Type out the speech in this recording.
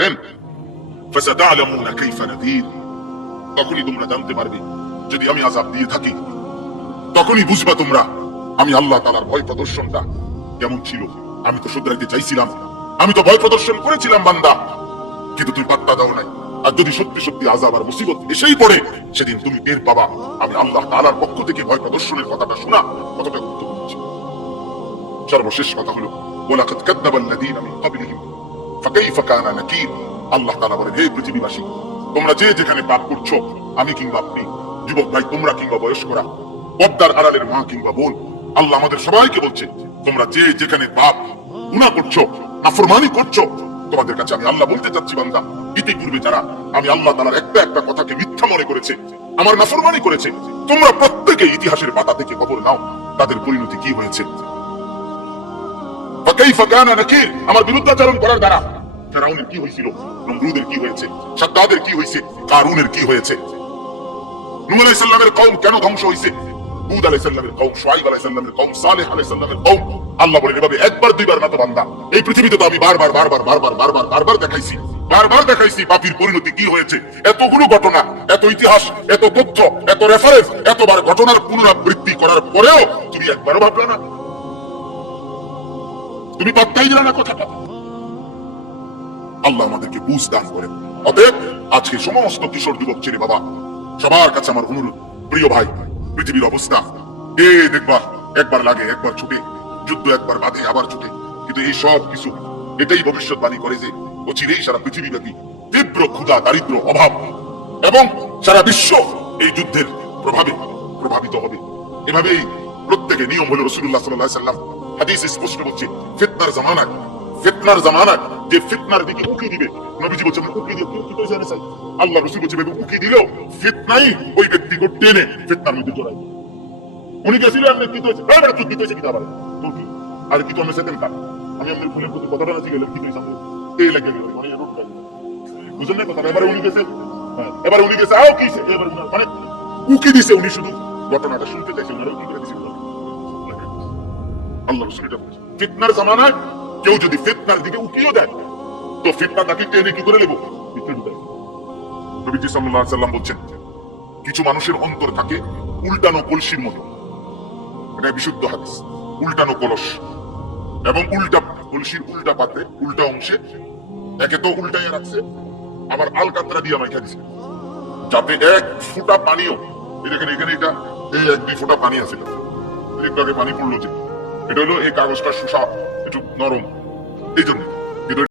বলেন ফাসাতা'লামুনা কাইফা নাযীর, তখনই তোমরা জানতে পারবে যদি আমি আযাব দিয়ে থাকি, তখনই বুঝবা তোমরা আমি আল্লাহ তাআলার ভয় প্রদর্শনটা কেমন ছিল। আমি তো শুধরাইতে চাইছিলাম, আমি তো ভয় প্রদর্শন করেছিলাম বান্দা, কিন্তু তুমি পাত্তা দাও নাই। আর যদি সত্যি সত্যি আযাব আর মুসিবত এসেই পড়ে, সেদিন তুমি টের পাবা আমি আল্লাহ তাআলার পক্ষ থেকে ভয় প্রদর্শনের কথাটা শোনা কতটা গুরুত্বপূর্ণ ছিল। সর্বশেষ কথা হলো ওয়ালাকাদ কাযযাবাল্লাযীনা মিন ক্বাবলিহিম ফাকাইফা কানা নাকির। আল্লাহ তাআলা বলেন, হে পৃথিবীবাসী, তোমরা যে যেখানে পাপ করছো, আমি কিংবা আপনি, যুবক ভাই তোমরা কিংবা বয়স্করা, পর্দার আড়ালের মা কিংবা বোন, আল্লাহ আমাদের সবাইকে বলছে তোমরা যে যেখানে পাপ গুনাহ করছো, নাফরমানি করছো, তোমাদের কাছে আমি আল্লাহ বলতে চাচ্ছি বান্দা, ইতিপূর্বে যারা আমি আল্লাহ তাআলার একটা একটা কথাকে মিথ্যা মনে করেছে, আমার নাফরমানি করেছে, তোমরা প্রত্যেকে ইতিহাসের পাতা থেকে খবর নাও তাদের পরিণতি কি হয়েছে। ফাকাইফা কানা নাকির, আমার বিরুদ্ধাচরণ করার দ্বারা ফেরাউনের কি হয়েছিল, নমরুদের কি হয়েছে, সাদ্দাদের কি হয়েছে, কারুনের কি হয়েছে, নূহ আলাইহিস সালামের কওম কেন ধ্বংস হয়েছে, হুদ আলাইহিস সালামের কওম, শুআয়ব আলাইহিস সালামের কওম, সালেহ আলাইহিস সালামের কওম। আল্লাহ বলেন এভাবে একবার দুইবার না তো বান্দা, এই পৃথিবীতে তো আমি বারবার দেখাইছি পাপীর পরিণতি কি হয়েছে। এতগুলো ঘটনা, এত ইতিহাস, এত তথ্য, এত রেফারেন্স, এতবার ঘটনার পুনরাবৃত্তি করার পরেও তুমি একবারও ভাবলে না, তুমি পাত্তাই দিলে না কথাটা। আল্লাহ আমাদেরকে বুঝ দান করেন। অতএব আজকে সমস্ত কিশোর যুবক ছেলে বাবা সবার কাছে আমার অনুরোধ, প্রিয় ভাই, পৃথিবীর অবস্থা দেখবা একবার লাগে একবার ছুটে, যুদ্ধ একবার বাঁধে আবার ছুটে, কিন্তু এই সব কিছু এটাই ভবিষ্যৎবাণী করে যে অচিরেই সারা পৃথিবীব্যাপী তীব্র ক্ষুধা, দারিদ্র, অভাব এবং সারা বিশ্ব এই যুদ্ধের প্রভাবে প্রভাবিত হবে। এভাবেই প্রত্যেকে নিয়ম হলো রাসূলুল্লাহ সাল্লাল্লাহু আলাইহি ওয়াসাল্লাম হাদিস স্পষ্ট বলছে ফিতনার জামানায় যে ফিতনার দিকে উকি দিবে, নবীজি বলছেন উকি দিও, কি কইছে জানেন স্যার, আল্লাহ রাসূল বলছে উকি দিলেও ফিতনাই ওই ব্যক্তিকে টেনে ফিতনার মধ্যে জড়ায়। উনি গেছিল আপনি কি কইছে, এই বড় কি কইছে, কি আবার তোর কি আর কি তো আমি সেদিন কাট আমি আপনার ফুলের প্রতি কথাটা না জিজ্ঞেস কি কইছে আমি এই লাগে গেল মানে রোড লাগে বুঝলেন না কথা। এবারে উনি গেছে, এবারে উনি গেছে আও কিছে, এবারে মানে উকি দিছে, উনি শুধু ঘটনাটা শুনতে চাইছেন আর উকি করে দিছে। আল্লাহ রাসূল এটা ফিতনার জামানায় কেউ যদি ফিতনার দিকে উকিও দেয় তো ফিতনা তাকে টেনে কি করে নেব, নবীজি সাল্লাল্লাহু আলাইহি ওয়াসাল্লাম বলছেন কিছু মানুষের অন্তর থাকে উল্টানো কলসির মতো, এটা বিশুদ্ধ হাদিস, উল্টানো কলস এবং উল্টা কলসির উল্টা পাত্রে উল্টা অংশে একে তো উল্টাইয়া রাখছে, আবার আলকাতরা দিয়ে মাইখা দিছে যাতে এক ফোঁটা পানিও, এখানে এটা এই এক দুই ফোঁটা পানি আছে, একটু আগে পানি পড়লো যে এটা হলো এই কাগজটা শোষা একটু নরম, এই জন্য